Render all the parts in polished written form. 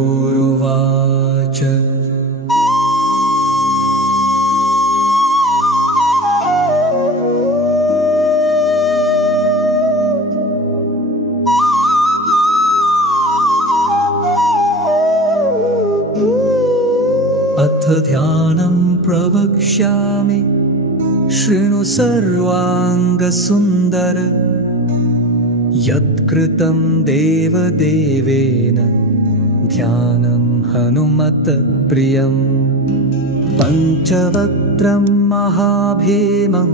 श्रीगुरुर्वाच अथ ध्यानं प्रवक्ष्यामि शृणु सर्वाङ्गसुन्दर यत्कृतं देवदेवेन ध्यानं हनुमत्प्रियं पञ्चवक्त्रं महाभीमं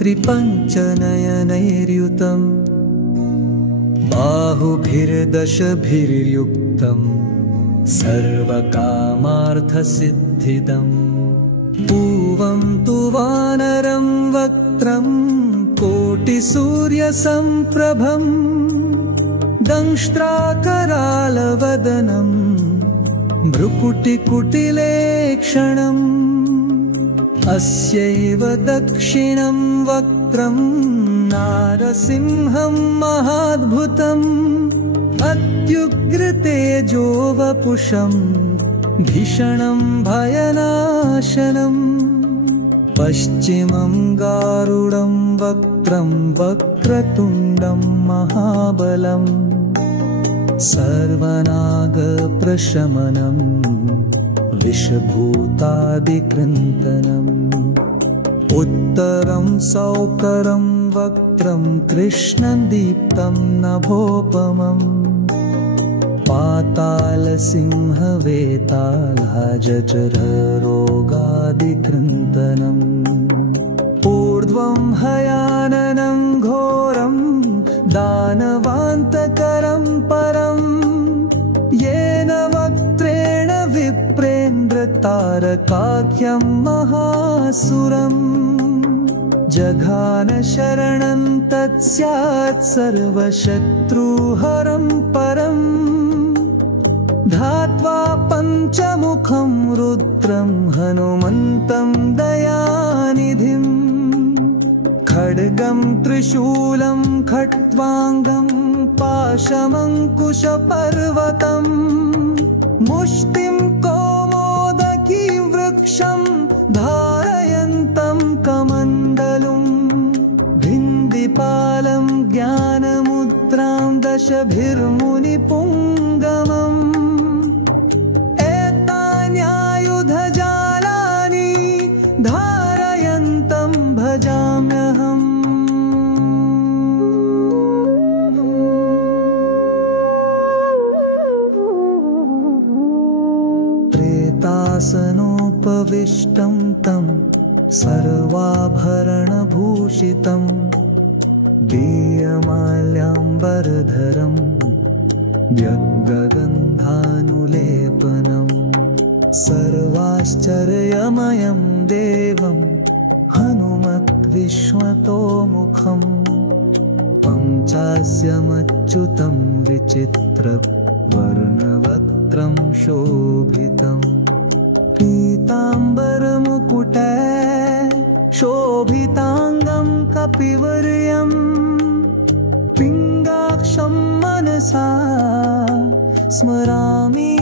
त्रिपञ्चनयनैर्युतं बाहुभिर्दशभिर्युक्तं सर्वकामार्थसिद्धिदम् पूवं तु वानरं वक्त्रं कोटिसूर्यसम्प्रभं दंष्ट्राकरालवदनं भ्रुकुटिकुटिलेक्षणम् अस्यैव दक्षिणं वक्त्रं नारसिंहं महाद्भुतम् अत्युग्रतेजोवपुषं भीषणं भयनाशनम् पश्चिमं गारुडं वक्त्रं वक्रतुण्डं महाबलं सर्वनागप्रशमनं विषभूतादिकृन्तनम् उत्तरं सौकरं वक्त्रं कृष्णदीप्तं नभोपमम् पातालसिंहवेतालजठररोगादिकृन्तनम् ऊर्ध्वं हयाननं घोरं दानवान्तकरं परं येन वक्त्रेण विप्रेन्द्रतारकाख्यं महासुरम् जघान शरणं तत्स्यात् सर्वशत्रुहरं परम् धात्वा पञ्चमुखं रुद्रं हनुमन्तं दयानिधिम् खड्गं त्रिशूलं खट्वाङ्गं पाशमङ्कुशपर्वतम् मुष्टिं कौमोदकी वृक्षं धारयन्तं कमण्डलुम् भिन्दिपालं ज्ञानमुद्रां दशभिर्मुनिपुङ्गमम् एतान्यायुधजालानि धारयन्तं भजाम्यहम् प्रेतासनोपविष्टं तं सर्वाभरणभूषितं दीयमाल्याम्बरधरं व्यग्गगन्धानुलेपनं सर्वाश्चर्यमयं देवं हनुमद्विश्वतोमुखं पञ्चास्यमच्युतं विचित्रवर्णवक्त्रं शोभितम् पीताम्बरमुकुटे शोभिताङ्गं कपिवर्यं पिङ्गाक्षं मनसा स्मरामि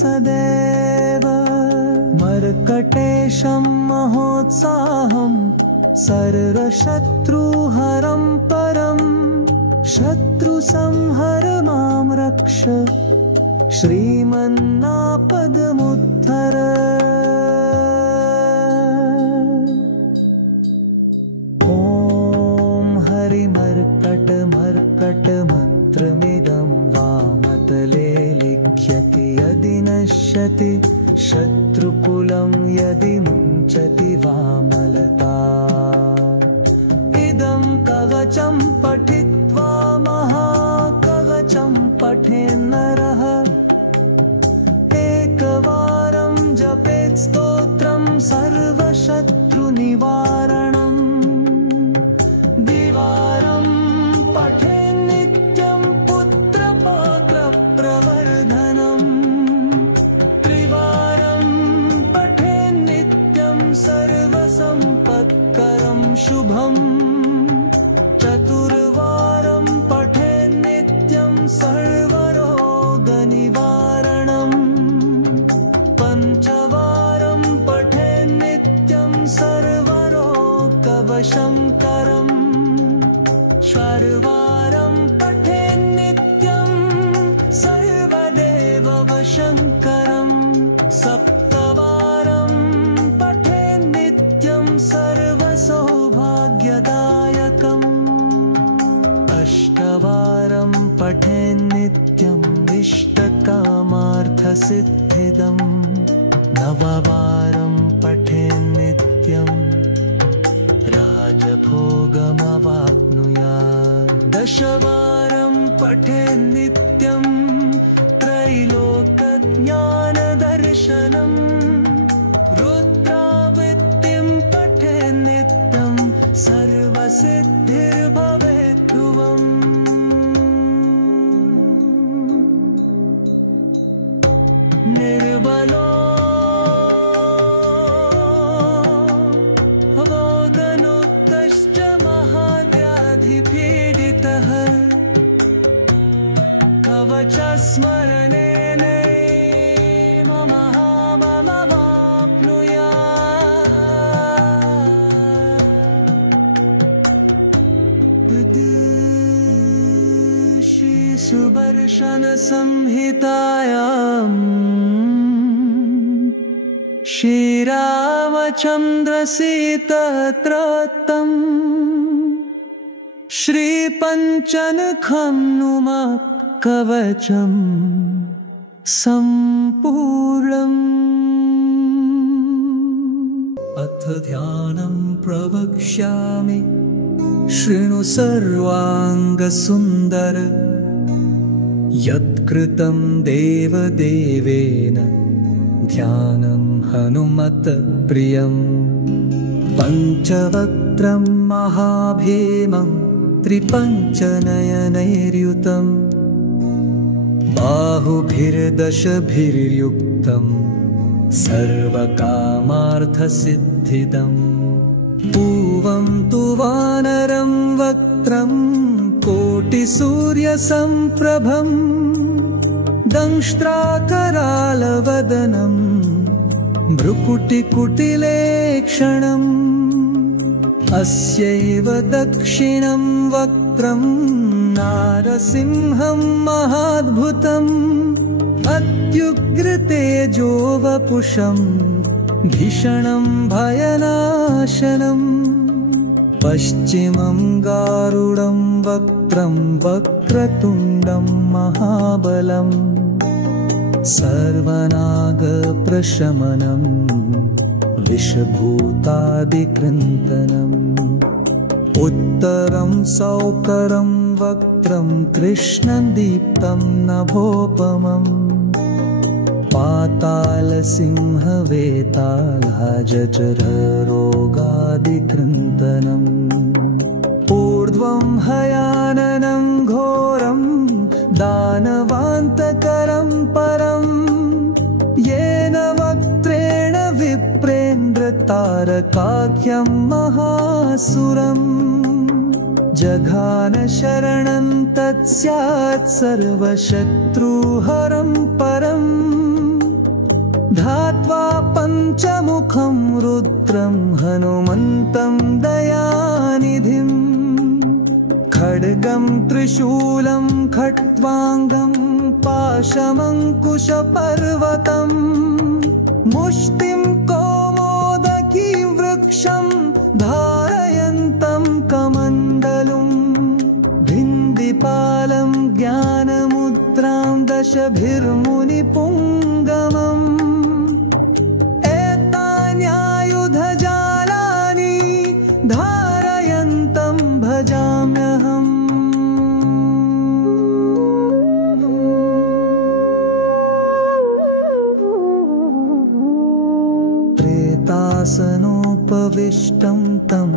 सदैव मर्कटेशं महोत्साहं सर्वशत्रुहरं परं शत्रुसंहर मां रक्ष श्रीमन्नापदमुद्धर ॐ हरिमर्कटमर्कटमन्त्रमिदं वामतले लिख्यति यदि नश्यति शत्रुकुलं यदि मुञ्चति वामलता इदं कवचं पठित्वा महाकवचं पठेन्नरः एकवारं जपेत् स्तोत्रं सर्वशत्रुनिवारणम् द्विवारं पठेन्नित्यं पुत्रपौत्रप्रवर्धनम् त्रिवारं पठेन्नित्यं सर्वसम्पत्करं शुभम् चतुर्वारं पठेन्नित्यं सर्वरोग शिवशङ्करं सप्तवारं पठेन् नित्यं सर्वसौभाग्यदायकम् अष्टवारं पठेन् नित्यम् इष्टकामार्थसिद्धिदम् नववारं पठेन् नित्यं राजभोगमवाप्नुयात् दशवारं पठेन् नित्यं त्रैलोक्यज्ञानदर्शनम् रुद्रावृत्तिं पठेन् नित्यं सर्वसिद्धिर्भवेत् ध्रुवम् निर्बलो भोगनुत्तश्च महाव्याधिपीडितः कवचस्मरणेन महाबलमाप्नुयात् श्री सुदर्शन संहितायाम् श्रीरामचन्द्रसीतत्रतम् श्रीपञ्चनखं नुमः कवचम् सम्पूर्णम्। अथ ध्यानं प्रवक्ष्यामि शृणु सर्वाङ्गसुन्दर यत्कृतं देवदेवेन ध्यानं हनुमत्प्रियं पञ्चवक्त्रं महाभीमं त्रिपञ्चनयनैर्युतं बाहुभिर्दशभिर्युक्तं सर्वकामार्थसिद्धिदम् पूवं तु वानरं वक्त्रं कोटिसूर्यसम्प्रभम् दंष्ट्राकरालवदनं भ्रुकुटिकुटिलेक्षणम् अस्यैव दक्षिणं वक्त्रं नारसिंहं महाद्भुतम् अत्युग्रतेजोवपुषं भीषणं भयनाशनम् पश्चिमं गारुडं वक्त्रं वक्रतुण्डं महाबलम् सर्वनागप्रशमनं विषभूतादिकृन्तनम् उत्तरं सौकरं वक्त्रं कृष्णदीप्तं नभोपमम् पातालसिंहवेतालजठररोगादिकृन्तनम् ऊर्ध्वं हयाननं घोरं दानवान्तकरं परम् येन वक्त्रेण विप्रेन्द्रतारकाख्यं महासुरम् जघान शरणं तत्स्यात् सर्वशत्रुहरं परम् धात्वा पञ्चमुखं रुद्रं हनुमन्तं दयानिधिम् खड्गं त्रिशूलं खट्वाङ्गं पाशमङ्कुशपर्वतम् मुष्टिं कौमोदकी वृक्षं धारयन्तं कमण्डलुम् भिन्दिपालं ज्ञानमुद्रां दशभिर्मुनिपुङ्गमम् एतान्यायुधजालानि धारयन्तं भजाम्यहम् प्रेतासनोपविष्टं तं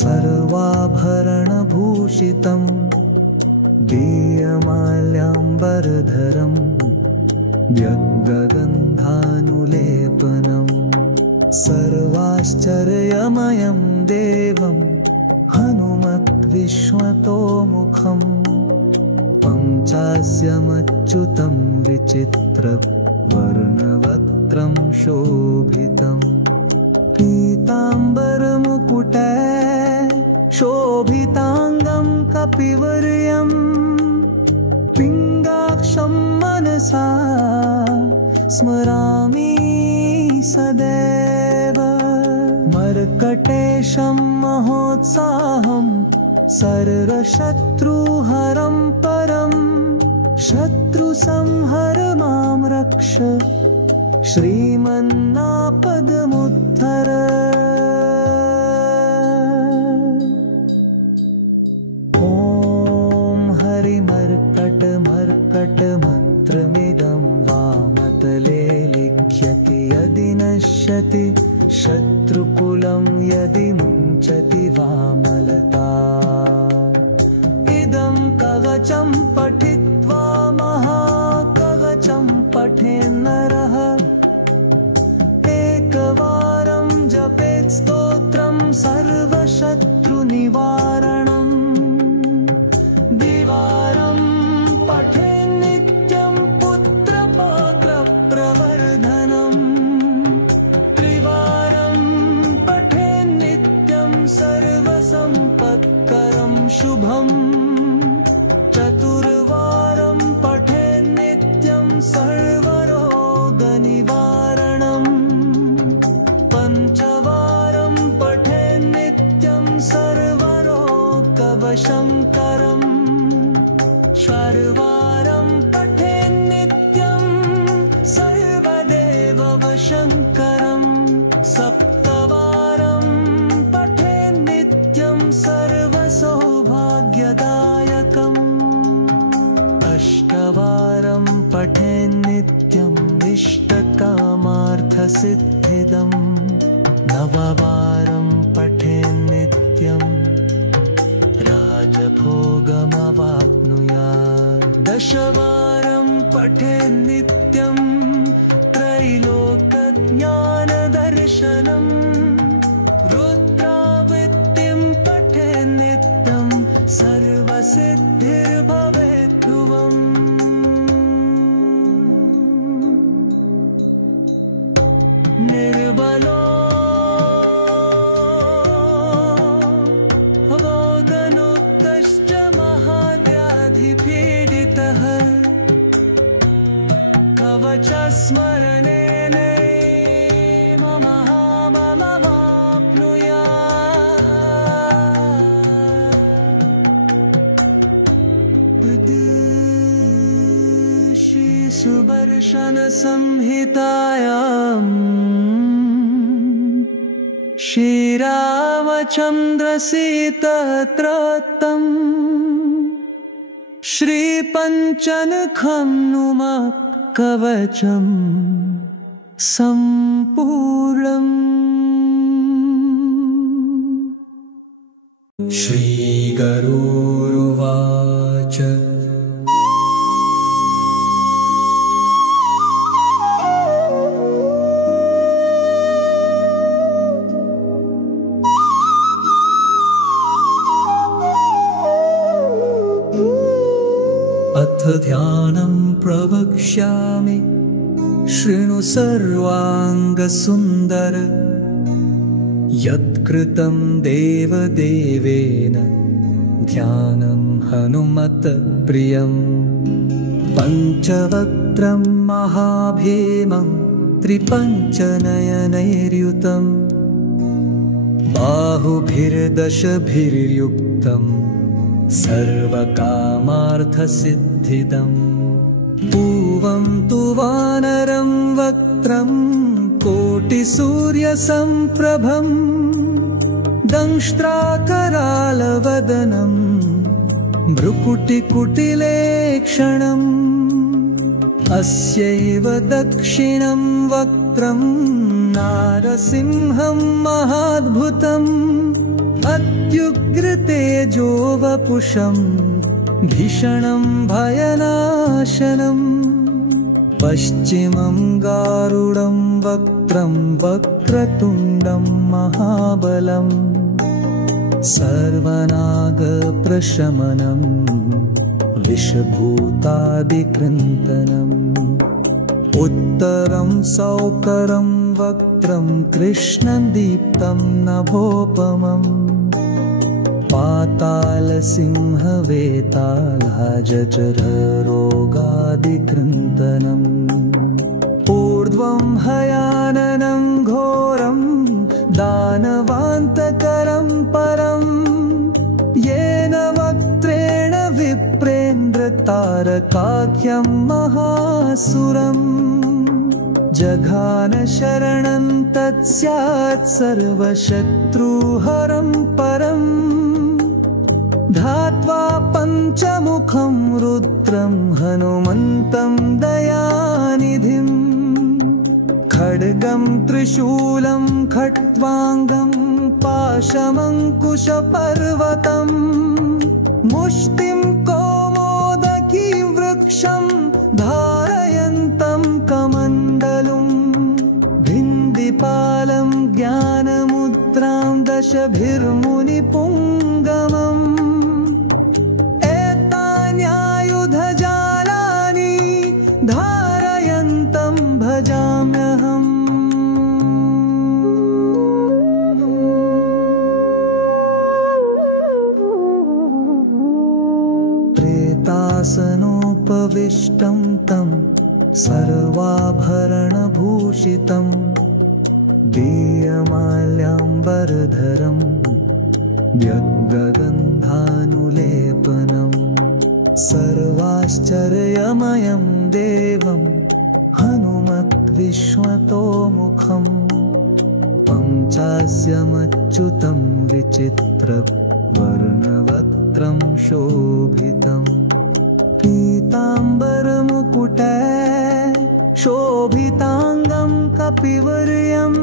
सर्वाभरणभूषितं दीयमाल्याम्बरधरं व्यग्गगन्धानुलेपनं सर्वाश्चर्यमयं देवं हनुमद्विश्वतोमुखम् पञ्चास्यमच्युतं विचित्रवर्णवक्त्रं शोभितम् पीताम्बरमुकुटे शोभिताङ्गं कपिवर्यं पिङ्गाक्षं मनसा स्मरामि सदैव मर्कटेशं महोत्साहं सर्वशत्रुहरं परं शत्रुसंहर मां रक्ष श्रीमन्नापदमुद्धर ॐ हरिमर्कटमर्कटमन्त्रमिदं वामतले लिख्यति यदि नश्यति शत्रुकुलं यदि मुञ्चति वामलता इदं कवचं पठित्वा महाकवचं पठेन्नरः एकवारं जपेत् स्तोत्रं सर्वशत्रुनिवारणम् द्विवारं पठेन् नित्यं पुत्रपौत्रप्रवर्धनम् त्रिवारं पठेन् नित्यं सर्वसम्पत्करं शुभम् चतुर्वारं पठेन् नित्यं सर्वरोगनिवारणम् पञ्चवारं पठेन् नित्यं सर्वरोगवशङ्करम् षड्वारं पठेन् नित्यं सर्वदेववशङ्करम् सप्तवारं पठेन् नित्यं सर्वसौभाग्यदायकम् अष्टवारं पठेन् नित्यम् इष्टकामार्थसिद्धिदम् नववारं पठेन् नित्यम् राजभोगमवाप्नुयात् दशवारं पठेन् नित्यं त्रैलोक्यज्ञानदर्शनम् रुद्रावृत्तिं पठेन् नित्यं सर्वसिद्धिर्भवेत् ध्रुवम् निर्बलो भोगनुत्तश्च महाव्याधिपीडितः कवचस्मरणेन महाबलमाप्नुयात् श्रीसुदर्शनसंहितायाम् श्रीरामचन्द्रसीतत्रतम् श्रीपञ्चनखं नुमः कवचं सम्पूर्णम्। श्रीगरुरुवाच अथ ध्यानं प्रवक्ष्यामि शृणु सर्वाङ्गसुन्दर यत्कृतं देवदेवेन ध्यानं हनुमत्प्रियम् पञ्चवक्त्रं महाभीमं त्रिपञ्चनयनैर्युतं बाहुभिर्दशभिर्युक्तम् सर्वकामार्थसिद्धिदम् पूवं तु वानरं वक्त्रं कोटिसूर्यसम्प्रभं दंष्ट्राकरालवदनं भ्रुकुटिकुटिलेक्षणम् अस्यैव दक्षिणं वक्त्रं नारसिंहं महाद्भुतम् अत्युग्रतेजोवपुषं भीषणं भयनाशनम् पश्चिमं गारुडं वक्त्रं वक्रतुण्डं महाबलम् सर्वनागप्रशमनं विषभूतादिकृन्तनम् उत्तरं सौकरं वक्त्रं कृष्णं दीप्तं नभोपमम् पातालसिंहवेतालजठररोगादिकृन्तनम् ऊर्ध्वं हयाननं घोरं दानवान्तकरं परं येन वक्त्रेण विप्रेन्द्रतारकाख्यं महासुरम् जघान शरणं तत्स्यात् सर्वशत्रुहरं परम् धात्वा पञ्चमुखं रुद्रं हनुमन्तं दयानिधिं खड्गं त्रिशूलं खट्वाङ्गं पाशमङ्कुशपर्वतं मुष्टिं कौमोदकी वृक्षं धारयन्तं कमण्डलुं भिन्दिपालं ज्ञानमुद्रां दशभिर्मुनिपुङ्गमम् एतान्यायुधजालानि धारयन्तं भजाम्यहम् प्रेतासनोपविष्टं तं सर्वाभरणभूषितं दीयमाल्याम्बरधरं व्यग्गगन्धानुलेपनं सर्वाश्चर्यमयं देवं हनुमद्विश्वतोमुखं पञ्चास्यमच्युतं विचित्रवर्णवक्त्रं शोभितं पीताम्बरमुकुटे शोभिताङ्गं कपिवर्यं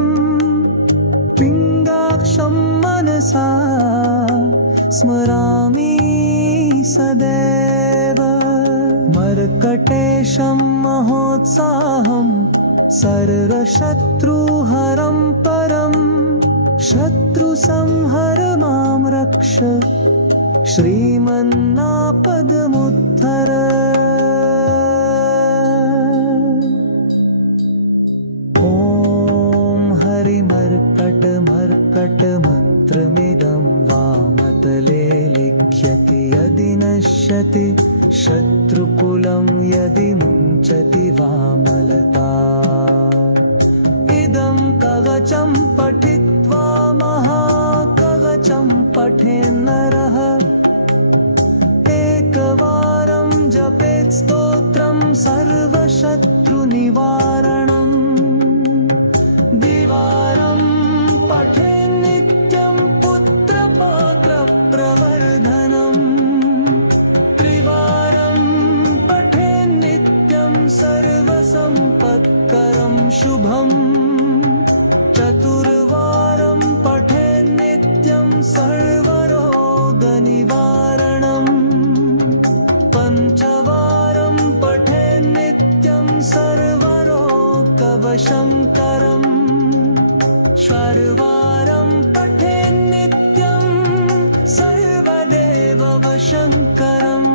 पिङ्गाक्षं मनसा स्मरामि सदैव मर्कटेशं महोत्साहं सर्वशत्रुहरं परं शत्रुसंहर मां रक्ष श्रीमन्नापदमुद्धर मर्कटमन्त्रमिदं वामतले लिख्यति यदि नश्यति शत्रुकुलं यदि मुञ्चति वामलता इदं कवचं पठित्वा महाकवचं पठेन्नरः एकवारं जपेत् स्तोत्रं सर्वशत्रुनिवारणम् द्विवारं पठेन्नित्यं पुत्रपौत्रप्रवर्धनम् त्रिवारं पठेन्नित्यं सर्वसम्पत्करं शुभम् चतुर्वारं पठेन्नित्यं सर्वरोगनिवारणम् पञ्चवारं पठेन्नित्यं सर्वरोगवशङ्करम् षड्वारं पठेन्नित्यं सर्वदेववशङ्करम्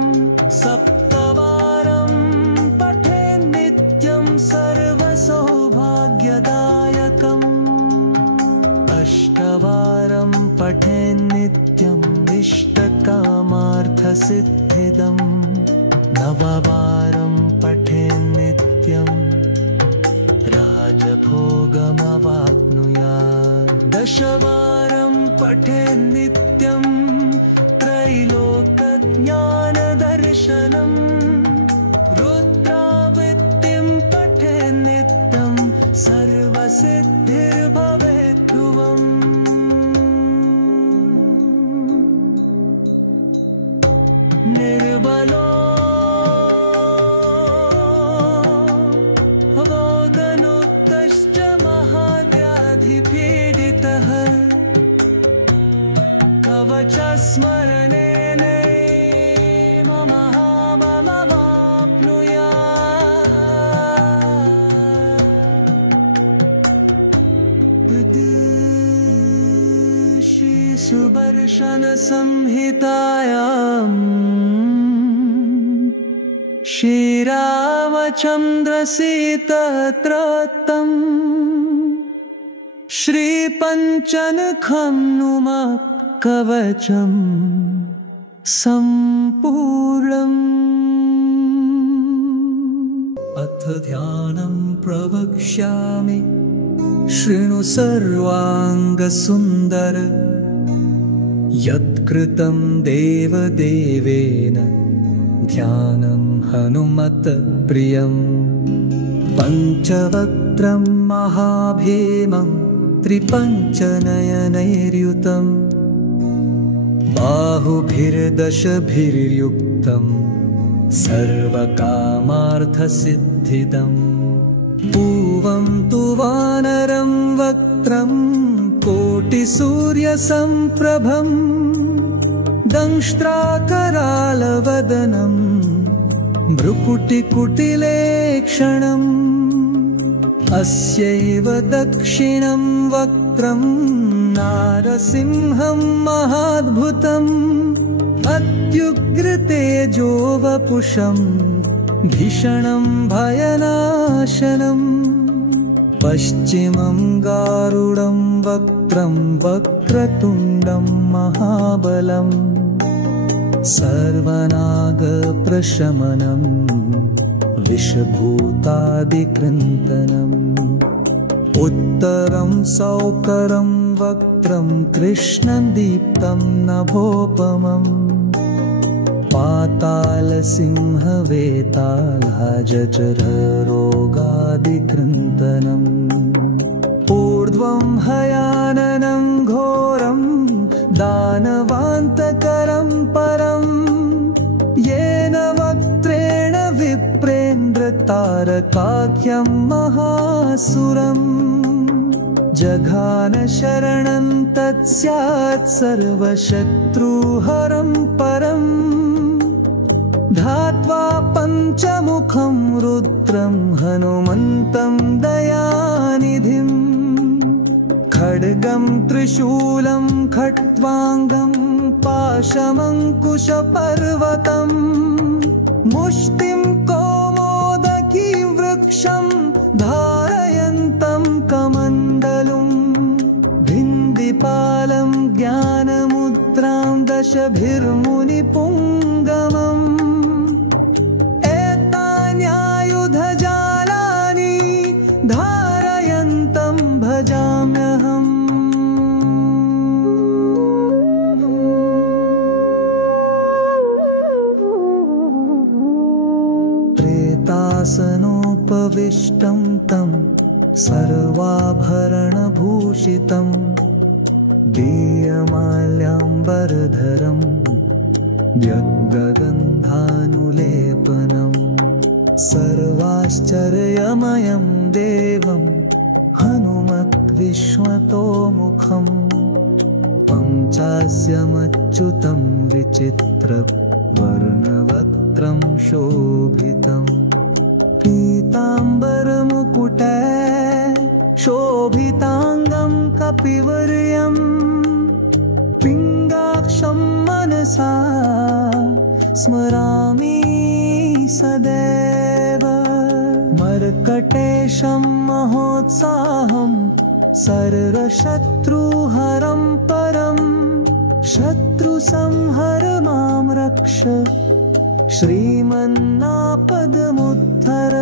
सप्तवारं पठेन्नित्यं सर्वसौभाग्यदायकम् अष्टवारं पठेन्नित्यम् इष्टकामार्थसिद्धिदम् नववारं पठेन्नित्यम् राजभोगमवाप्नुयात् दशवारं पठेन्नित्यं त्रैलोक्यज्ञानदर्शनम् रुद्रावृत्तिं पठेन्नित्यं सर्वसिद्धिर्भवेत् ध्रुवम् निर्बलो पीडितः कवचस्मरणेन महाबलमाप्नुयात् श्रीसुदर्शनसंहितायाम् श्रीरामचन्द्रसीतत्रतम् श्रीपञ्चनखं नुमः कवचं सम्पूर्णम्। अथ ध्यानं प्रवक्ष्यामि शृणु सर्वाङ्गसुन्दर यत्कृतं देवदेवेन ध्यानं हनुमत्प्रियम् पञ्चवक्त्रं महाभीमं त्रिपञ्चनयनैर्युतं बाहुभिर्दशभिर्युक्तं सर्वकामार्थसिद्धिदम् पूवं तु वानरं वक्त्रं कोटिसूर्यसम्प्रभं दंष्ट्राकरालवदनं भ्रुकुटिकुटिलेक्षणम् अस्यैव दक्षिणं वक्त्रं नारसिंहं महाद्भुतम् अत्युग्रतेजोवपुषं भीषणं भयनाशनम् पश्चिमं गारुडं वक्त्रं वक्रतुण्डं महाबलम् सर्वनागप्रशमनं विषभूतादिकृन्तनम् उत्तरं सौकरं वक्त्रं कृष्णं दीप्तं नभोपमम् पातालसिंहवेतालजठररोगादिकृन्तनम् ऊर्ध्वं हयाननं घोरं दानवान्तकरं परम् येन वक्त्रेण विप्रेन्द्रतारकाख्यं महासुरम् जघान शरणं तत्स्यात् सर्वशत्रुहरं परम् धात्वा पञ्चमुखं रुद्रं हनुमन्तं दयानिधिम् खड्गं त्रिशूलं खट्वाङ्गं पाशमङ्कुशपर्वतम् मुष्टिं कौमोदकी वृक्षं धारयन्तं कमण्डलुं भिन्दिपालं ज्ञानमुद्रां दशभिर्मुनिपुङ्गमम् एतान्यायुधजालानि धारयन्तं भजाम्यहम् प्रेतासनोपविष्टं तं सर्वाभरणभूषितं दीयमाल्याम्बरधरं व्यग्गगन्धानुलेपनं सर्वाश्चर्यमयं देवं हनुमद्विश्वतोमुखं पञ्चास्यमच्युतं विचित्रवर्णवक्त्रं शोभितम् पीताम्बरमुकुटे शोभिताङ्गं कपिवर्यम् पिङ्गाक्षं मनसा स्मरामि सदैव मर्कटेशं महोत्साहं सर्वशत्रुहरं परं शत्रुसंहर मां रक्ष श्रीमन्नापदमुद्धर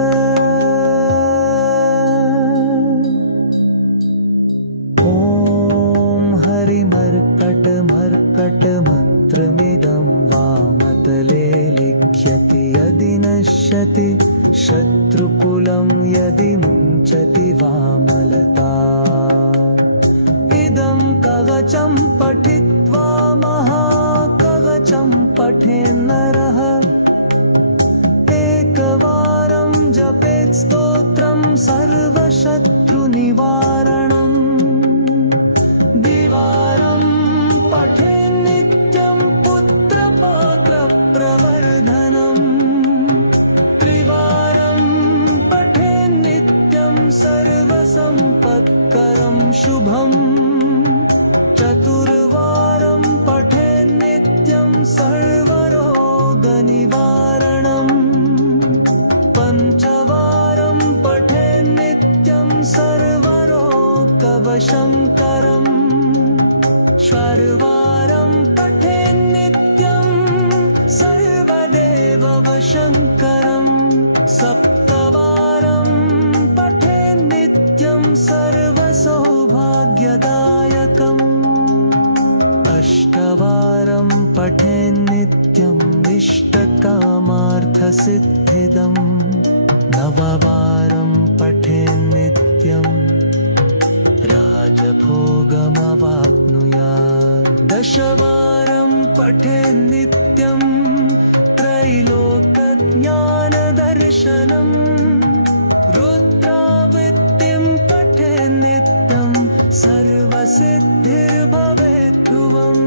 ॐ हरिमर्कटमर्कटमन्त्रमिदं वामतले लिख्यति यदि नश्यति शत्रुकुलं यदि मुञ्चति वामलता इदं कवचं पठित्वा महाकवचं पठेन्नरः एकवारं जपेत् स्तोत्रं सर्वशत्रुनिवारणम् द्विवारं पठेन्नित्यं पुत्रपौत्रप्रवर्धनम् त्रिवारं पठेन्नित्यं सर्वसम्पत्करं शुभम् चतुर्वारं पठेन्नित्यं सर्वरोगनिवारणम् पञ्चवारं पठेन्नित्यं सर्वरोगवशङ्करम् षड्वारं पठेन्नित्यं सर्वदेववशङ्करम् सप्तवारं पठेन्नित्यम् इष्टकामार्थसिद्धिदम् नववारं पठेन्नित्यम् राजभोगमवाप्नुयात् 10वारं पठेन्नित्यम् त्रैलोक्यज्ञानदर्शनम् रुद्रावृत्तिं पठेन्नित्यम् सर्वसिद्धिर्भवेत् ध्रुवम्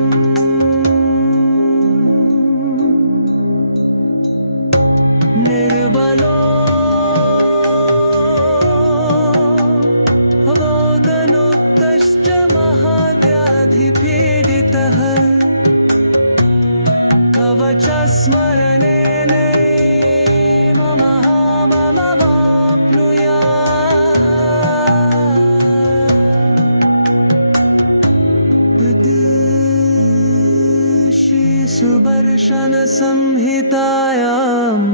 निर्बलो पीडितः कवचस्मरणेन महाबलमाप्नुयात्। श्रीसुदर्शनसंहितायाम्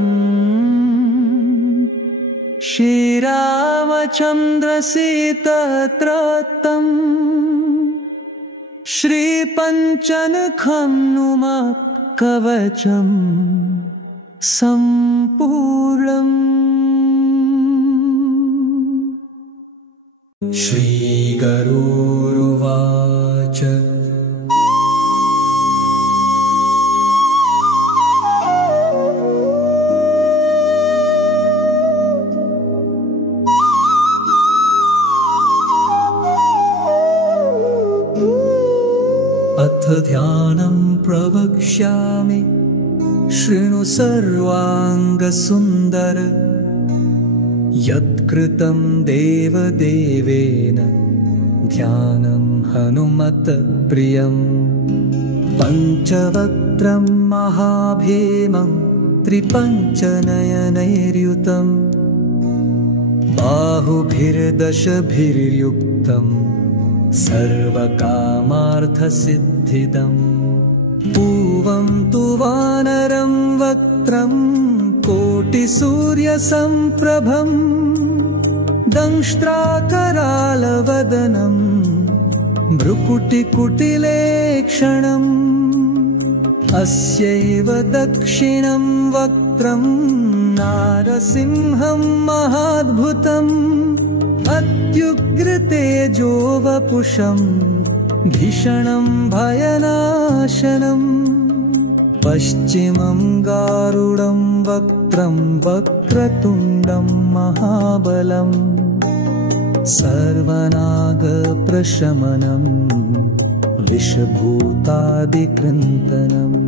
श्रीरामचन्द्रसीतत्रतम् श्रीपञ्चनखं नुमः कवचम् सम्पूर्णम्। श्रीगरुरुवाच अथ ध्यानं प्रवक्ष्यामि शृणु सर्वाङ्गसुन्दर यत्कृतं देवदेवेन ध्यानं हनुमत्प्रियम् पञ्चवक्त्रं महाभीमं त्रिपञ्चनयनैर्युतं बाहुभिर्दशभिर्युक्तम् सर्वकामार्थसिद्धिदम् पूवं तु वानरं वक्त्रं कोटिसूर्यसम्प्रभम् दंष्ट्राकरालवदनं भ्रुकुटिकुटिलेक्षणम् अस्यैव दक्षिणं वक्त्रं नारसिंहं महाद्भुतम् अत्युग्रतेजो वपुषं भीषणं भयनाशनम् पश्चिमं गारुडं वक्त्रं वक्रतुण्डं महाबलम् सर्वनागप्रशमनं विषभूतादिकृन्तनम्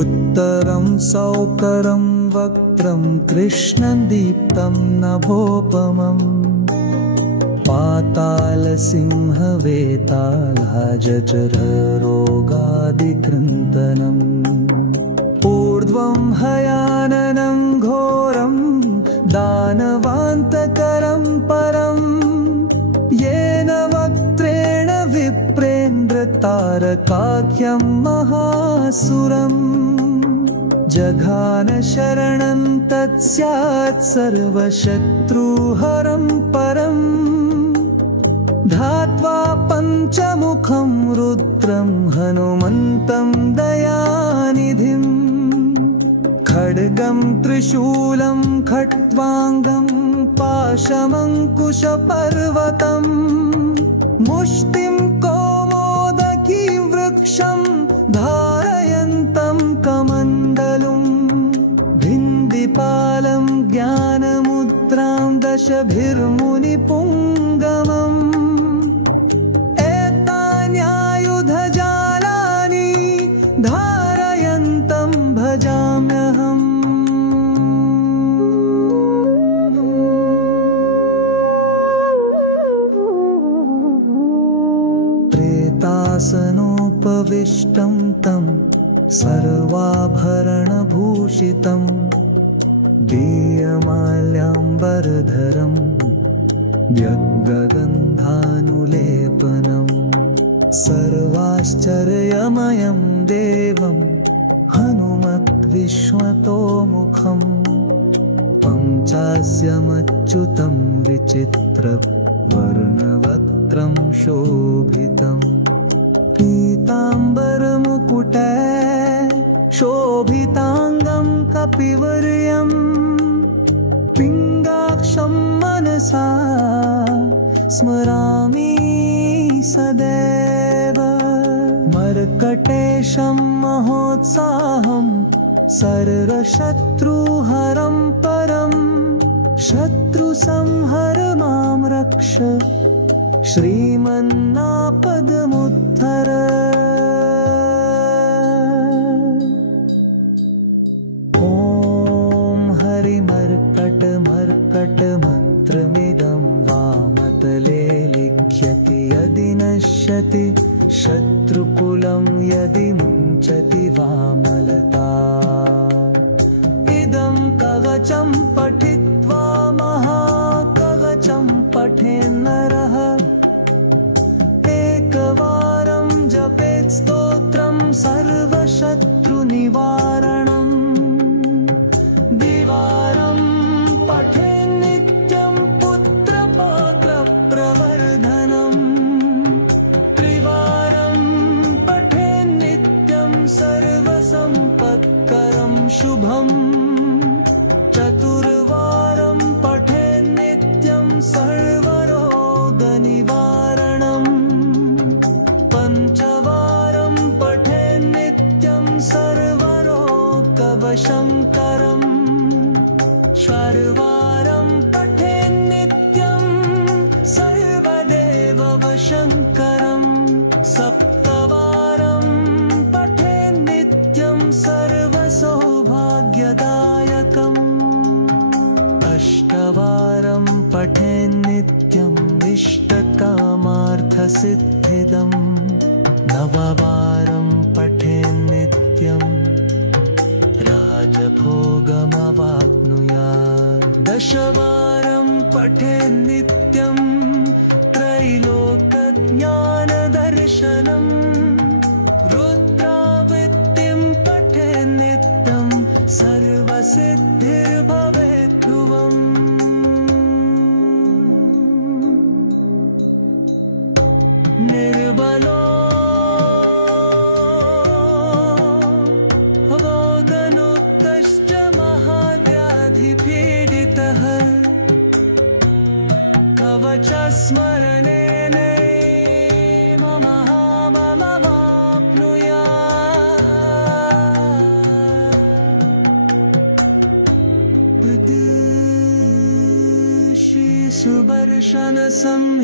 उत्तरं सौकरं वक्त्रं कृष्णदीप्तं नभोपमम् पातालसिंहवेतालजठररोगादिकृन्तनम् ऊर्ध्वं हयाननं घोरं दानवान्तकरं परम् येन वक्त्रेण विप्रेन्द्रतारकाख्यं महासुरम् जघान शरणं तत्स्यात् सर्वशत्रुहरं परम् धात्वा पञ्चमुखं रुद्रं हनुमन्तं दयानिधिम् खड्गं त्रिशूलं खट्वाङ्गं पाशमङ्कुशपर्वतम् मुष्टिं कौमोदकी वृक्षं धारयन्तं कमण्डलुम् भिन्दिपालं ज्ञानमुद्रां दशभिर्मुनिपुङ्गमम् एतान्यायुधजालानि धारयन्तं भजाम्यहम् प्रेतासनोपविष्टं तं सर्वाभरणभूषितं दीयमाल्याम्बरधरं व्यग्गगन्धानुलेपनं सर्वाश्चर्यमयं देवं हनुमद्विश्वतोमुखं पञ्चास्यमच्युतं विचित्रवर्णवक्त्रं शोभितं पीताम्बरमुकुटे शोभिताङ्गं कपिवर्यं पिङ्गाक्षं मनसा स्मरामि सदैव मर्कटेशं महोत्साहं सर्वशत्रुहरं परं शत्रुसंहर मां रक्ष श्रीमन्नापदमुत्थर ॐ हरिमर्कटमर्कटमन्त्रमिदं वामतले लिख्यति यदि नश्यति शत्रुकुलं यदि मुञ्चति वामलता इदं कवचं पठित्वा महाकवचं पठेन्नरः एकवारं जपेत् स्तोत्रं सर्वशत्रुनिवारणम् द्विवारं पठेन्नित्यं पुत्रपौत्रप्रवर्धनम् त्रिवारं पठेन्नित्यं सर्वसम्पत्करं शुभम् चतुर्वारं पठेन्नित्यं सर्वरोगनिवारणम् पञ्चवारं पठेन्नित्यं सर्वरोगवशङ्करम् षड्वारं पठेन्नित्यं सर्वदेववशङ्करम् सप्तवारं पठेन्नित्यं सर्वसौभाग्यदायकम् अष्टवारं पठेन्नित्यम् इष्टकामार्थसिद्धिदम् नववारं पठेन्नित्यम् राजभोगमवाप्नुयात् दशवारं पठेन्नित्यं त्रैलोक्यज्ञानदर्शनम् रुद्रावृत्तिं पठेन्नित्यं सर्वसिद्धिर्भवेत् ध्रुवम् निर्बलो भोगनुत्तश्च महाव्याधिपीडितः कवचस्मरणेनैव महाबलमाप्नुयात्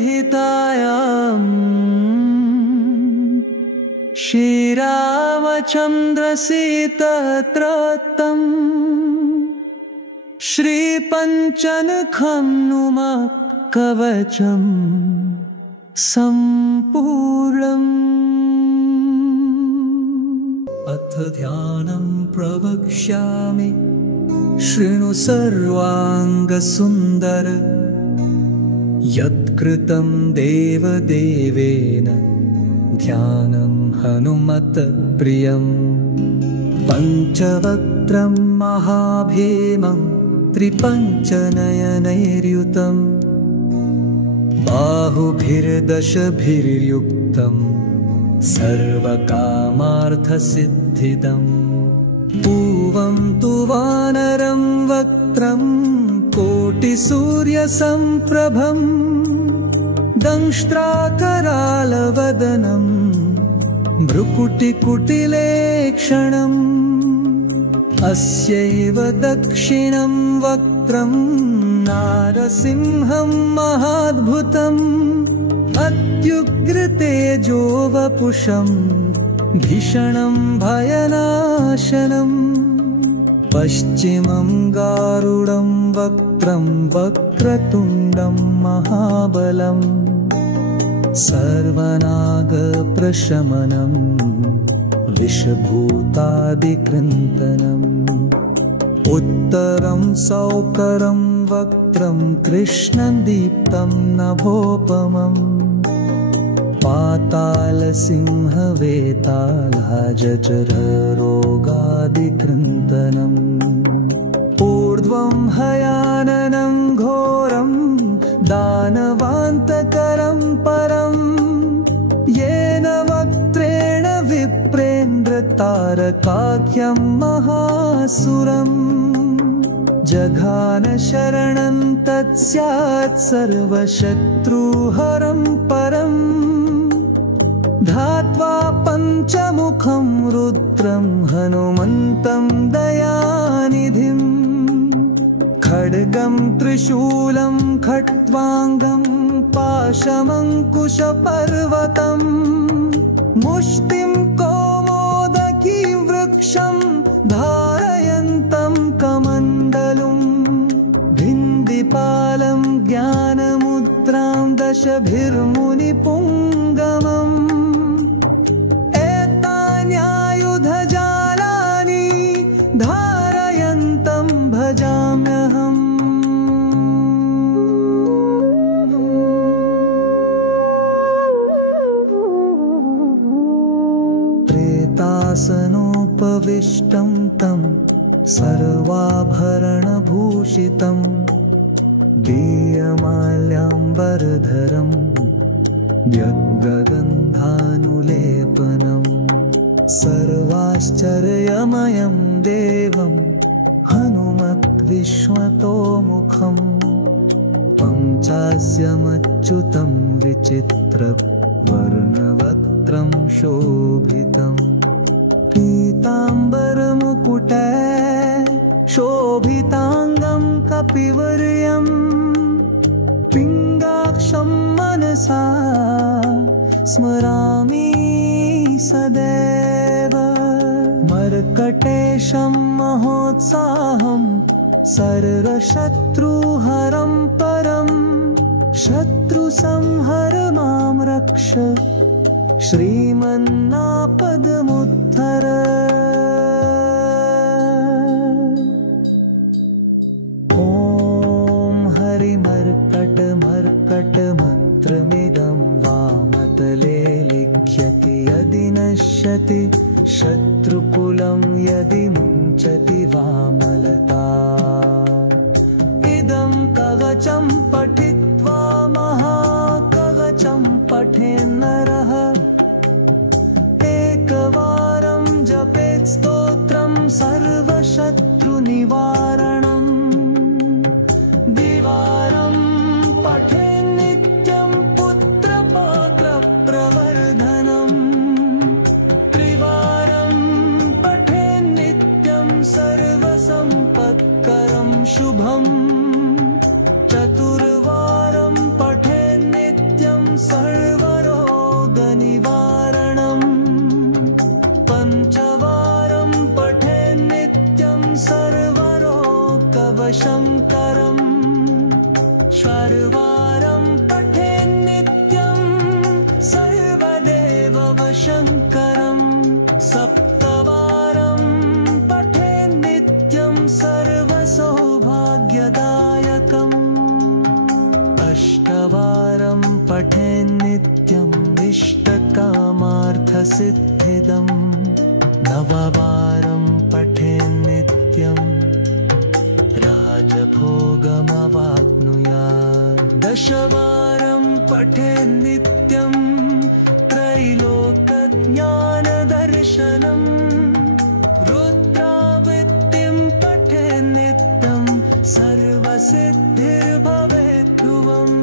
श्रीसुदर्शनसंहितायाम् श्रीरामचन्द्रसीतत्रतम् श्रीपञ्चनखं नुमः कवचं सम्पूर्णम् अथ ध्यानं प्रवक्ष्यामि शृणु सर्वाङ्गसुन्दर यत्कृतं देवदेवेन ध्यानं हनुमत्प्रियम् पञ्चवक्त्रं महाभीमं त्रिपञ्चनयनैर्युतं बाहुभिर्दशभिर्युक्तं सर्वकामार्थसिद्धिदम् पूवं तु वानरं वक्त्रं कोटिसूर्यसम्प्रभम् दंष्ट्राकरालवदनं भ्रुकुटिकुटिलेक्षणम् अस्यैव दक्षिणं वक्त्रं नारसिंहं महाद्भुतम् अत्युग्रतेजो वपुषं भीषणं भयनाशनम् पश्चिमं गारुडं वक्त्रं वक्रतुण्डं महाबलम् सर्वनागप्रशमनम् विषभूतादिकृन्तनम् उत्तरं सौकरं वक्त्रं कृष्णदीप्तं नभोपमम् पातालसिंहवेतालजठररोगादिकृन्तनम् ऊर्ध्वं हयाननं घोरं दानवान्तकरं परं येन वक्त्रेण तारकाख्यं महासुरम् जघान शरणं तत्स्यात् सर्वशत्रुहरं परम् धात्वा पञ्चमुखं रुद्रं हनुमन्तं दयानिधिम् खड्गं त्रिशूलं खट्वाङ्गं पाशमङ्कुशपर्वतम् मुष्टिं कौमोदकी वृक्षं धारयन्तं कमण्डलुम् भिन्दिपालं ज्ञानमुद्रां दशभिर्मुनिपुङ्गमम् एतान्यायुधजालानि धारयन्तं भजाम्यहम् प्रेतासनोपविष्टं तं सर्वाभरणभूषितं दीयमाल्याम्बरधरं व्यग्गगन्धानुलेपनं सर्वाश्चर्यमयं देवं हनुमद्विश्वतोमुखं पञ्चास्यमच्युतं विचित्रवर्णवक्त्रं शोभितम् पीताम्बरमुकुटे शोभिताङ्गं कपिवर्यं पिङ्गाक्षं मनसा स्मरामि सदैव मर्कटेशं महोत्साहं सर्वशत्रुहरं परम् शत्रुसंहर मां रक्ष श्रीमन्नापदमुत्थर ॐ हरिमर्कटमर्कटमन्त्रमिदं वामतले लिख्यति यदि नश्यति शत्रुकुलं यदि मुञ्चति वामलता इदं कवचं पठित्वा महाकवचं पठेन्नरः एकवारं जपेत् स्तोत्रं सर्वशत्रुनिवारणम् द्विवारं पठेन्नित्यं पुत्रपौत्रप्रवर्धनम् त्रिवारं पठेन्नित्यं सर्वसम्पत्करं शुभम् चतुर्वारं पठेन्नित्यं सर्वरोगनिवारणम् पञ्चवारं पठेन्नित्यं सर्वरोगवशङ्करम् षड्वारं पठेन्नित्यं सर्वदेववशङ्करम् सप्तवारं पठेन्नित्यं सर्वसौभाग्यदायकम् अष्टवारं पठेन्नित्यम् इष्टकामार्थसिद्धिदम् नववारं पठेन्नित्यं राजभोगमवाप्नुयात् दशवारं पठेन्नित्यं त्रैलोक्यज्ञानदर्शनम् रुद्रावृत्तिं पठेन्नित्यं सर्वसिद्धिर्भवेत् ध्रुवम्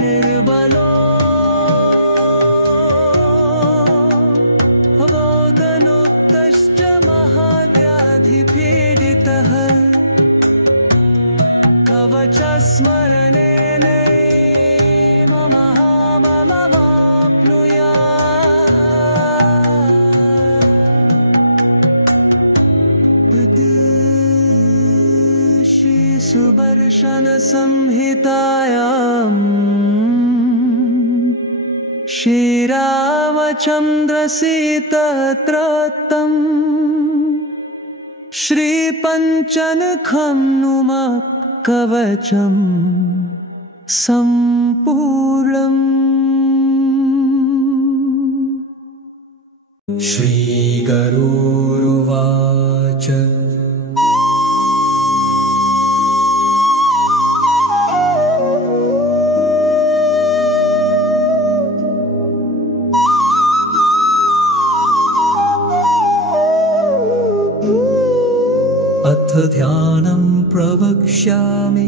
निर्बलो पीडितः कवचस्मरणेनैव महाबलमाप्नुयात् श्रीसुदर्शनसंहितायाम् श्रीरामचन्द्रसीतत्रतम् श्रीपञ्चनखं नुमः कवचं सम्पूर्णम्। श्रीगरुरुवाच अथ ध्यानं प्रवक्ष्यामि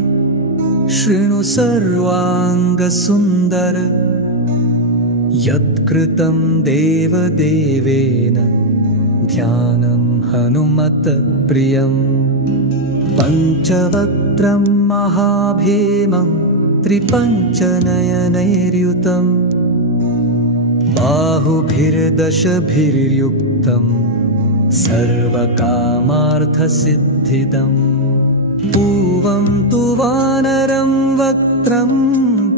शृणु सर्वाङ्गसुन्दर यत्कृतं देवदेवेन ध्यानं हनुमत्प्रियम् पञ्चवक्त्रं महाभीमं त्रिपञ्चनयनैर्युतम् बाहुभिर्दशभिर्युक्तम् सर्वकामार्थसिद्धिदम् पूवं तु वानरं वक्त्रं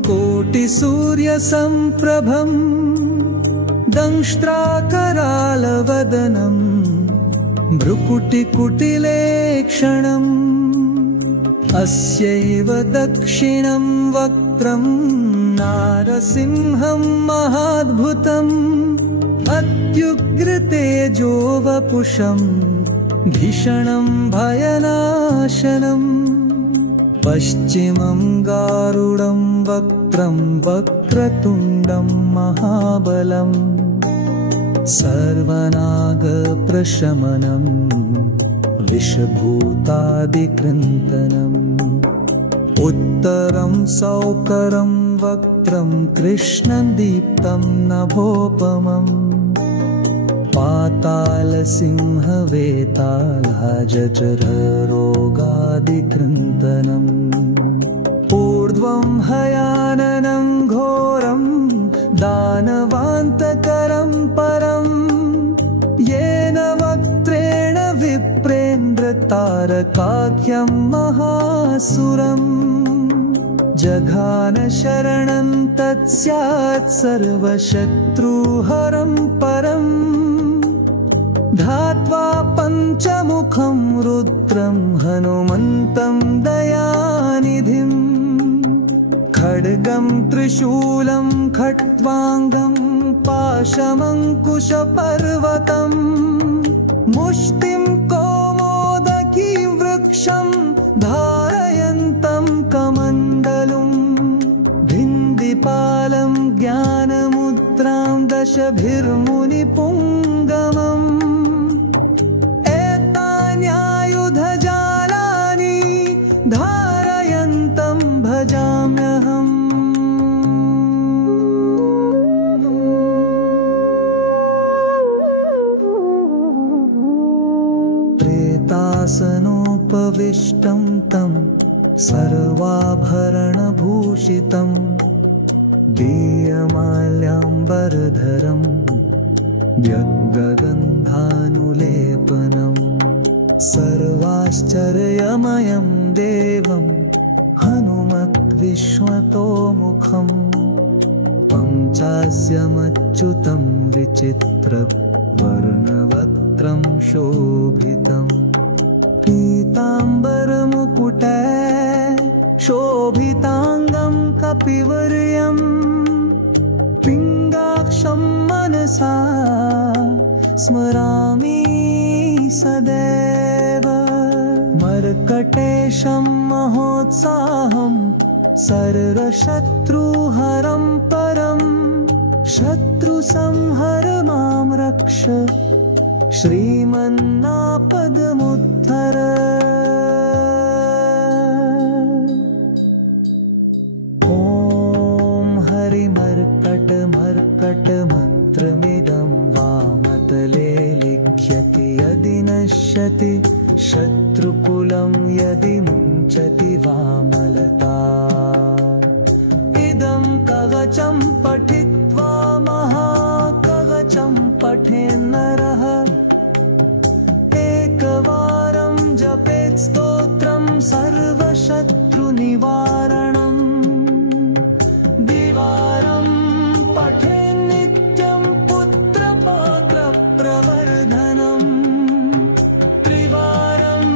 कोटिसूर्यसम्प्रभम् दंष्ट्राकरालवदनं भ्रुकुटिकुटिलेक्षणम् अस्यैव दक्षिणं वक्त्रं नारसिंहं महाद्भुतम् अत्युग्रतेजो वपुषं भीषणं भयनाशनम् पश्चिमं गारुडं वक्त्रं वक्रतुण्डं महाबलम् सर्वनागप्रशमनं विषभूतादिकृन्तनम् उत्तरं सौकरं वक्त्रं कृष्णदीप्तं नभोपमम् पातालसिंहवेतालजठररोगादिकृन्तनम् ऊर्ध्वं हयाननं घोरं दानवान्तकरं परम् येन वक्त्रेण विप्रेन्द्रतारकाख्यं महासुरम् जघान शरणं तत्स्यात् सर्वशत्रुहरं परम् धात्वा पञ्चमुखं रुद्रं हनुमन्तं दयानिधिम् खड्गं त्रिशूलं खट्वाङ्गं पाशमङ्कुशपर्वतम् मुष्टिं कौमोदकी वृक्षं धारयन्तं कमण्डलुम् भिन्दिपालं ज्ञानमुद्रां दशभिर्मुनिपुङ्गमम् एतान्यायुधजालानि धारयन्तं भजाम्यहम् प्रेतासनोपविष्टं तं सर्वाभरणभूषितं दीयमाल्याम्बरधरं व्यग्गगन्धानुलेपनं सर्वाश्चर्यमयं देवं हनुमद्विश्वतोमुखम् पञ्चास्यमच्युतं विचित्रवर्णवक्त्रं शोभितम् पीताम्बरमुकुटे शोभिताङ्गं कपिवर्यम् पिङ्गाक्षं मनसा स्मरामि सदैव मर्कटेशं महोत्साहं सर्वशत्रुहरं परम् शत्रुसंहर मां रक्ष श्रीमन्नापदमुद्धर ॐ हरिमर्कटमर्कटमन्त्रमिदं वामतले लिख्यति यदि नश्यति शत्रुकुलं यदि मुञ्चति वामलता इदं कवचं पठित्वा महाकवचं पठेन्नरः एकवारं जपेत् स्तोत्रं सर्वशत्रुनिवारणम् द्विवारं पठेन्नित्यं पुत्रपौत्रप्रवर्धनम् त्रिवारं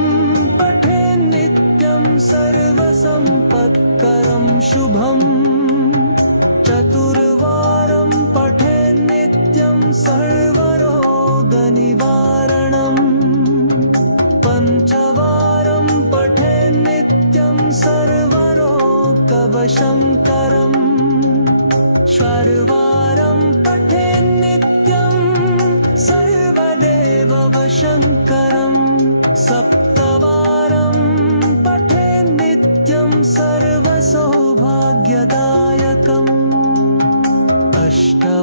पठेन्नित्यं सर्वसम्पत्करं शुभम् चतुर्वारं पठेन्नित्यं सर्वरोगनिवारणम् पञ्चवारं पठेन्नित्यं सर्वरोगवशङ्करम् षड्वारं पठेन्नित्यं सर्वदेववशङ्करम् सप्तवारं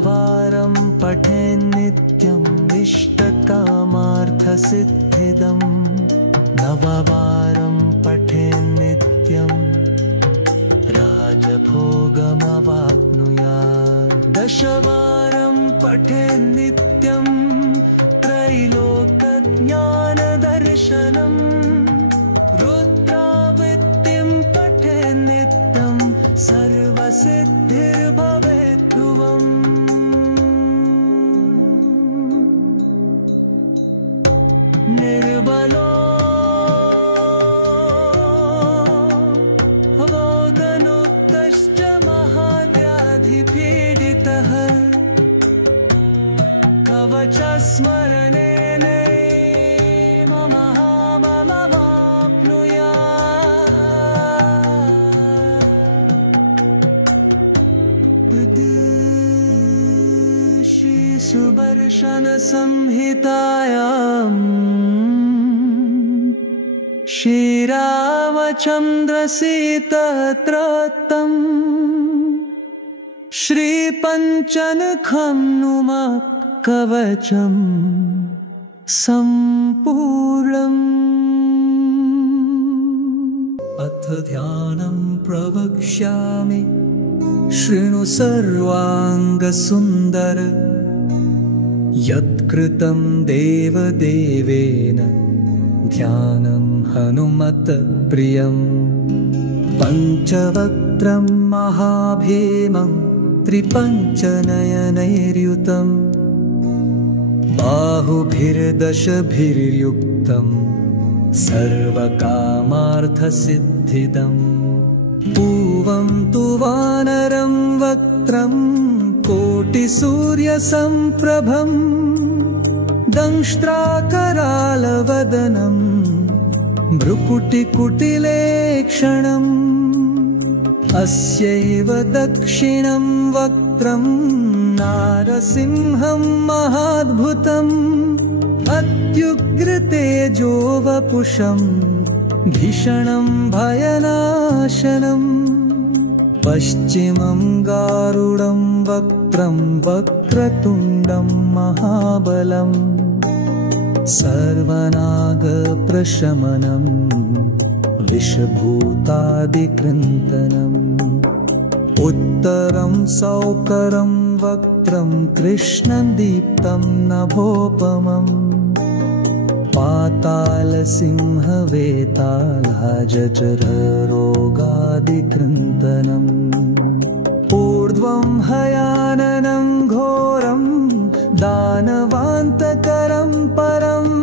नववारं पठेन्नित्यम् इष्टकामार्थसिद्धिदम् नववारं पठेन्नित्यम् राजभोगमवाप्नुयात् दशवारं पठेन्नित्यम् त्रैलोकज्ञानदर्शनम् रुद्रावृत्तिं पठेन्नित्यम् सर्वसिद्धिर्भवेत् ध्रुवम् निर्बलो भोगनुक्तश्च महाव्याधिपीडितः कवचस्मरणेन सुदर्शन संहितायां श्रीरामचन्द्रसीतत्रतं श्रीपञ्चनखं नुमः कवचं सम्पूर्णम्। अथ ध्यानं प्रवक्ष्यामि शृणु सर्वाङ्गसुन्दर यत्कृतं देवदेवेन ध्यानं हनुमत्प्रियम् पञ्चवक्त्रं महाभीमं त्रिपञ्चनयनैर्युतं बाहुभिर्दशभिर्युक्तं सर्वकामार्थसिद्धिदम् पूवं तु वानरं वक्त्रं कोटिसूर्यसम्प्रभम् दंष्ट्राकरालवदनं भ्रुकुटिकुटिलेक्षणम् अस्यैव दक्षिणं वक्त्रं नारसिंहं महाद्भुतम् अत्युग्रतेजोवपुषम् भीषणं भयनाशनम् पश्चिमं गारुडं वक्त्रं वक्रतुण्डं महाबलम् सर्वनागप्रशमनं विषभूतादिकृन्तनम् उत्तरं सौकरं वक्त्रं कृष्णदीप्तं नभोपमम् पातालसिंहवेतालजठररोगादिकृन्तनम् ऊर्ध्वं हयाननं घोरं दानवान्तकरं परम्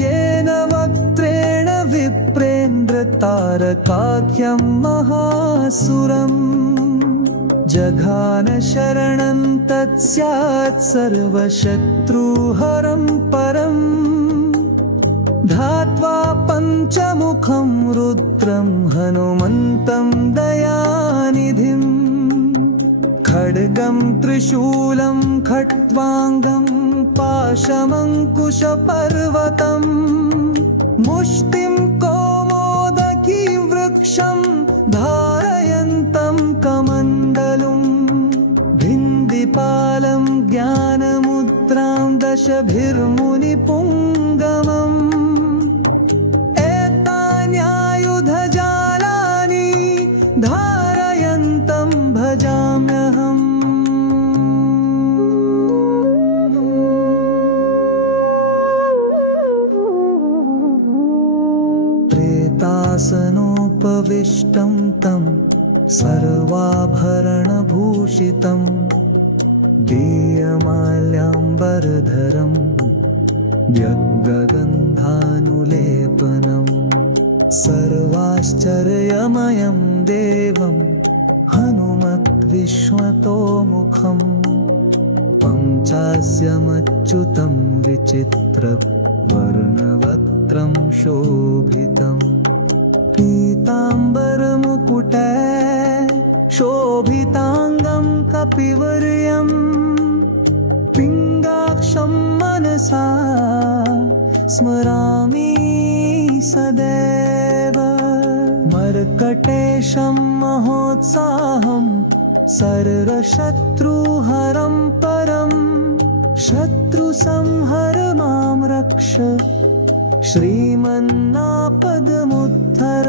येन वक्त्रेण विप्रेन्द्रतारकाख्यं महासुरम् जघान शरणं तत्स्यात् सर्वशत्रुहरं परम् धात्वा पञ्चमुखं रुद्रं हनुमन्तं दयानिधिम् खड्गं त्रिशूलं खट्वाङ्गं पाशमङ्कुशपर्वतम् मुष्टिं कौमोदकी वृक्षं धारयन्तं कमण्डलुम् भिन्दिपालं ज्ञानमुद्रां दशभिर्मुनिपुङ्गमम् एतान्यायुधजालानि धारयन्तं भजाम्यहम्। प्रेतासनोपविष्टं तं सर्वाभरणभूषितं दीयमाल्याम्बरधरं व्यग्गगन्धानुलेपनं सर्वाश्चर्यमयं देवं हनुमद्विश्वतोमुखम् पञ्चास्यमच्युतं विचित्रवर्णवक्त्रं शोभितम् पीताम्बरमुकुटे शोभिताङ्गं कपिवर्यं पिङ्गाक्षं मनसा स्मरामि सदैव मर्कटेशं महोत्साहं सर्वशत्रुहरं परं शत्रुसंहर मां रक्ष श्रीमन्नापदमुद्धर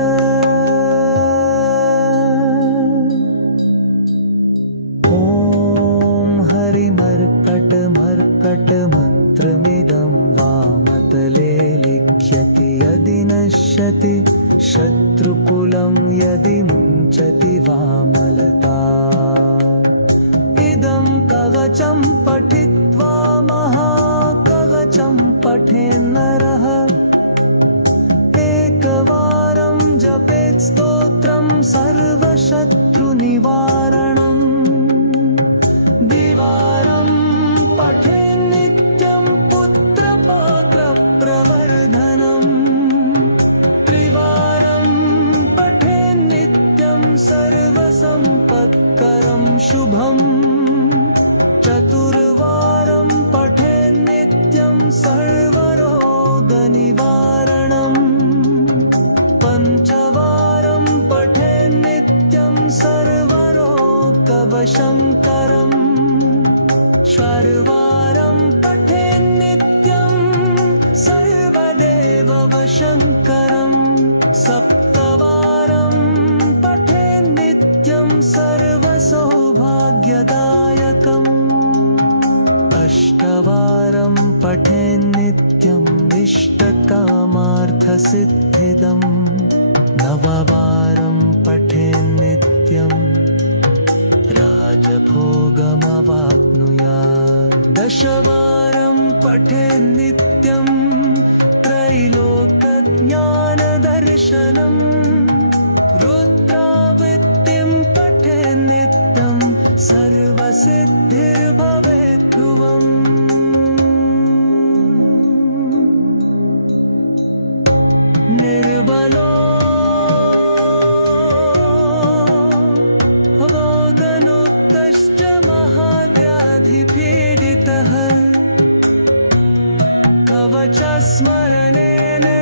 ॐ हरिमर्कटमर्कटमन्त्रमिदं वामतले लिख्यति यदि नश्यति शत्रुकुलं यदि मुञ्चति वामलता इदं कवचं पठित्वा महाकवचं पठेन्नरः एकवारं जपेत् स्तोत्रं सर्वशत्रुनिवारणम् द्विवारं पठेन्नित्यं पुत्रपौत्रप्रवर्धनम् त्रिवारं पठेन्नित्यं सर्वसम्पत्करं शुभम् चतुर्वारं पठेन्नित्यं सर्वरोगनिवारणम् पञ्चवारं पठेन्नित्यं सर्वरोगवशङ्करम् षड्वारं पठेन्नित्यं सर्वदेववशङ्करम् सप्तवारं पठेन्नित्यं सर्वसौभाग्यदायकम् अष्टवारं पठेन्नित्यम् इष्टकामार्थसिद्धिदम् नववारं पठेन्नित्यं राजभोगमवाप्नुयात् दशवारं पठेन्नित्यं त्रैलोक्यज्ञानदर्शनम् रुद्रावृत्तिं पठेन्नित्यं सर्वसिद्धिर्भवेत् ध्रुवम् निर्बलो भोगनुत्तश्च महाव्याधिपीडितः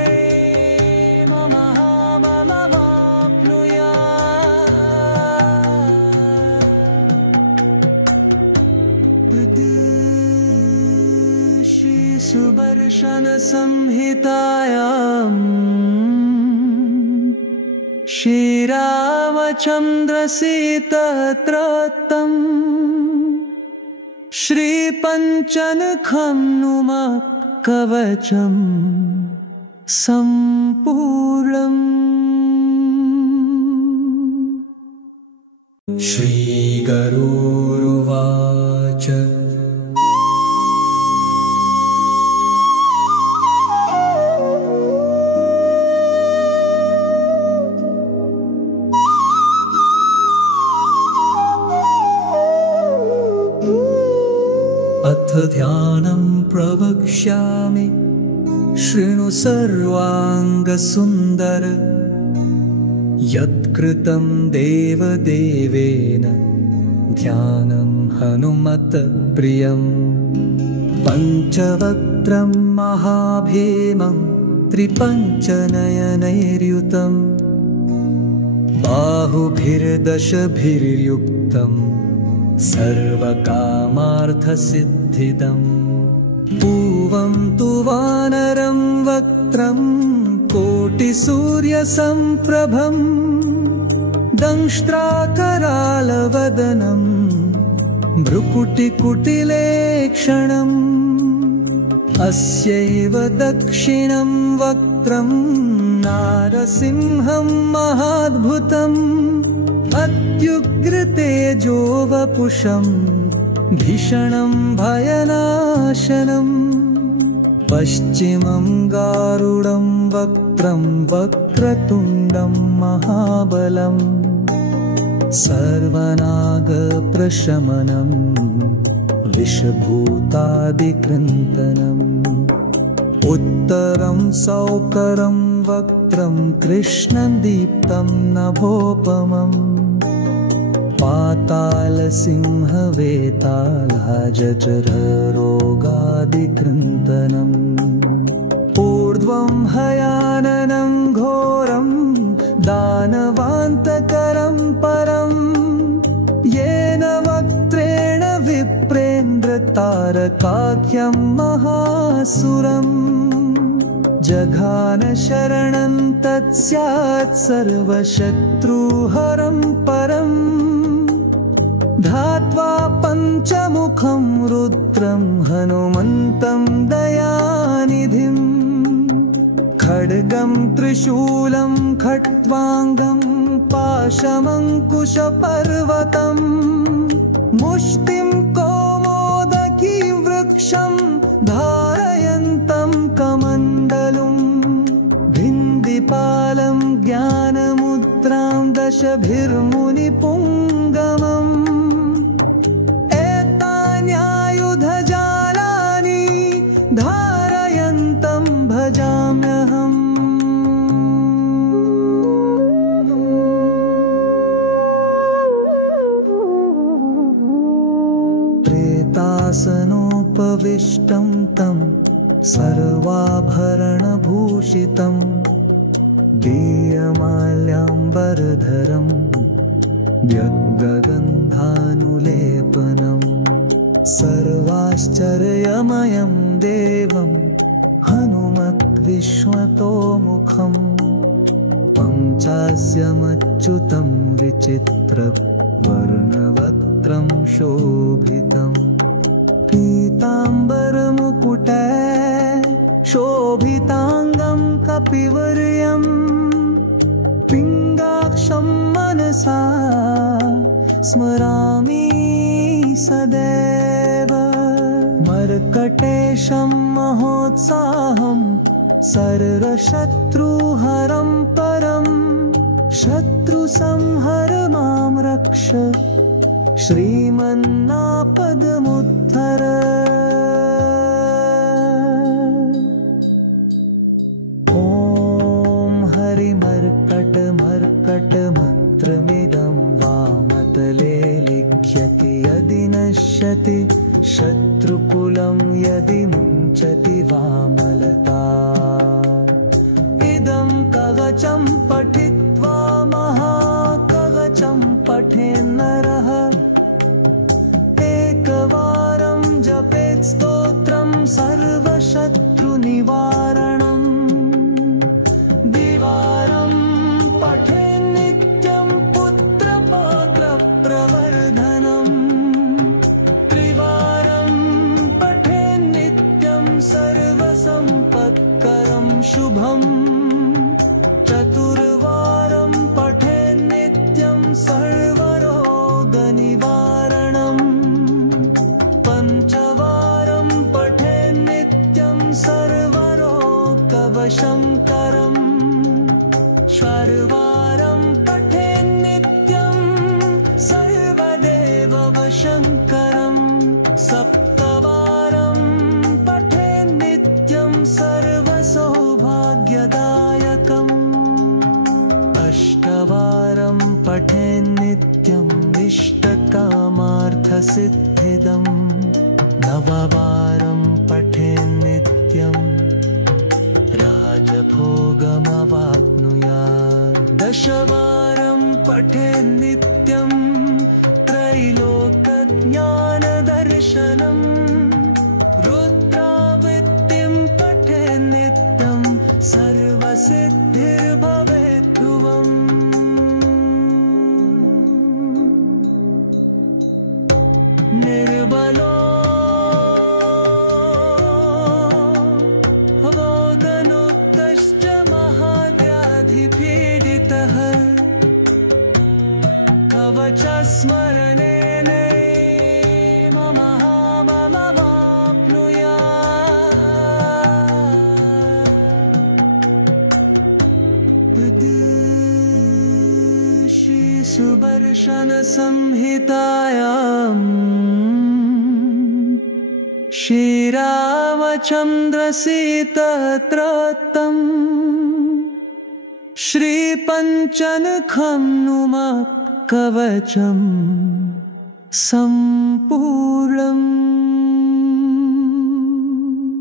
कवचस्मरणेनैव महाबलमाप्नुयात् श्रीसुदर्शनसंहितायाम् श्रीरामचन्द्रसीतत्रतम् श्रीपञ्चनखं नुमः कवचं सम्पूर्णम् श्रीगरुरुवाच अथ ध्यानं प्रवक्ष्यामि शृणु सर्वाङ्गसुन्दर यत्कृतं देवदेवेन ध्यानं हनुमत्प्रियम् पञ्चवक्त्रं महाभीमं त्रिपञ्चनयनैर्युतं बाहुभिर्दशभिर्युक्तम् सर्वकामार्थसिद्धिदम् पूवं तु वानरं वक्त्रं कोटिसूर्यसम्प्रभं दंष्ट्राकरालवदनं भ्रुकुटिकुटिलेक्षणम् अस्यैव दक्षिणं वक्त्रं नारसिंहं महाद्भुतम् अत्युग्रतेजोवपुषं भीषणं भयनाशनम् पश्चिमं गारुडं वक्त्रं वक्रतुण्डं महाबलम् सर्वनागप्रशमनं विषभूतादिकृन्तनम् उत्तरं सौकरं वक्त्रं कृष्णदीप्तं नभोपमम् पातालसिंहवेतालजठररोगादिकृन्तनम् ऊर्ध्वं हयाननं घोरं दानवान्तकरं परं ये तारकाख्यं महासुरम् जघान शरणं तत्स्यात् सर्वशत्रुहरं परम् ध्यात्वा पञ्चमुखं रुद्रं हनुमन्तं दयानिधिं खड्गं त्रिशूलं खट्वाङ्गं पाशमङ्कुशपर्वतं मुष्टिं कौमोदकी वृक्षं धारयन्तं कमण्डलुं भिन्दिपालं ज्ञानमुद्रां दशभिर्मुनिपुङ्गमम् एतान्यायुधजालानि धारयन्तं भजाम्यहम् प्रेतासनोपविष्टं तं सर्वाभरणभूषितं दीयमाल्याम्बरधरं व्यग्गगन्धानुलेपनं सर्वाश्चर्यमयं देवं हनुमद्विश्वतोमुखं पञ्चास्यमच्युतं विचित्रवर्णवक्त्रं शोभितं पीताम्बरमुकुटे शोभिताङ्गं कपिवर्यं पिङ्गाक्षं मनसा स्मरामि सदैव मर्कटेशं महोत्साहं सर्वशत्रुहरं परं शत्रुसंहर मां रक्ष श्रीमन्नापदमुद्धर ॐ हरिमर्कटमर्कटमन्त्रमिदं वामतले लिख्यति यदि नश्यति शत्रुकुलं यदि मुञ्चति वामलता इदं कवचं पठित्वा महाकवचं पठेन्नरः एकवारं जपेत् स्तोत्रं सर्वशत्रुनिवारणम् द्विवारं पठेन्नित्यं पुत्रपौत्रप्रवर्धनम् त्रिवारं पठेन्नित्यं सर्वसम्पत्करं शुभम् चतुर्वारं पठेन्नित्यं सर्वरोगनिवारणम् पञ्चवारं पठेन्नित्यं सर्वरोगवशङ्करम् षड्वारं पठेन्नित्यं सर्वदेववशङ्करम् सप्तवारं पठेन्नित्यं सर्वसौभाग्यदायकम् अष्टवारं पठेन्नित्यम् इष्टकामार्थसिद्धिदम् नववारं पठेन्नित्यं राजभोगमवाप्नुयात् दशवारं पठेन्नित्यं त्रैलोक्यज्ञानदर्शनम् रुद्रावृत्तिं पठेन्नित्यं सर्वसिद्धिर्भवेत् ध्रुवम् निर्बलो पीडितः कवचस्मरणेन महाबलमाप्नुयात् श्रीसुदर्शनसंहितायाम् श्रीरामचन्द्रसीतत्रतम् श्रीपञ्चनखं नुमः कवचं सम्पूर्णम्।